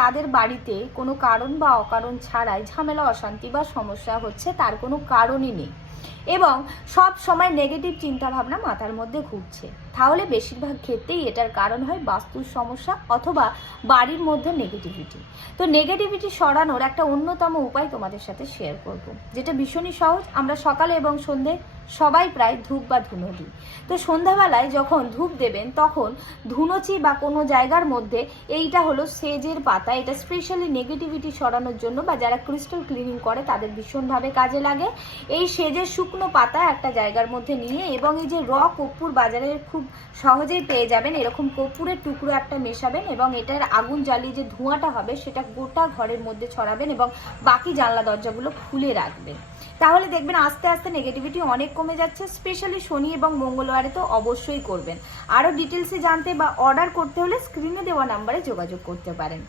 তাদের বাড়িতে কোনো কারণ বা অকারণ ছাড়াই ঝামেলা, অশান্তি বা সমস্যা হচ্ছে, তার কোনো কারণই নেই, এবং সব সময় নেগেটিভ চিন্তাভাবনা মাথার মধ্যে ঘুরছে, তাহলে বেশিরভাগ ক্ষেত্রেই এটার কারণ হয় বাস্তুর সমস্যা অথবা বাড়ির মধ্যে নেগেটিভিটি। তো নেগেটিভিটি সরানোর একটা অন্যতম উপায় তোমাদের সাথে শেয়ার করব, যেটা ভীষণই সহজ। আমরা সকালে এবং সন্ধ্যে সবাই প্রায় ধূপ বা ধুনো দিই। তো সন্ধ্যাবেলায় যখন ধূপ দেবেন তখন ধুনোচি বা কোনো জায়গার মধ্যে, এইটা হলো সেজের পাতা, এটা স্পেশালি নেগেটিভিটি সরানোর জন্য বা যারা ক্রিস্টাল ক্লিনিং করে তাদের ভীষণভাবে কাজে লাগে। এই সেজের শুকনো পাতা একটা জায়গার মধ্যে নিয়ে, এবং এই যে কর্পূর বাজারে খুব সহজেই পেয়ে যাবেন, এরকম কর্পূরের টুকরো একটা মেশাবেন এবং এটার আগুন জ্বালিয়ে যে ধোঁয়াটা হবে সেটা গোটা ঘরের মধ্যে ছড়াবেন এবং বাকি জানলা দরজাগুলো খুলে রাখবেন। তাহলে দেখবেন আস্তে আস্তে নেগেটিভিটি অনেক কমে যাচ্ছে। স্পেশালি শনি এবং মঙ্গলবারে তো অবশ্যই করবেন। আরও ডিটেলসে জানতে বা অর্ডার করতে হলে স্ক্রিনে দেওয়া নাম্বারে যোগাযোগ করতে পারেন।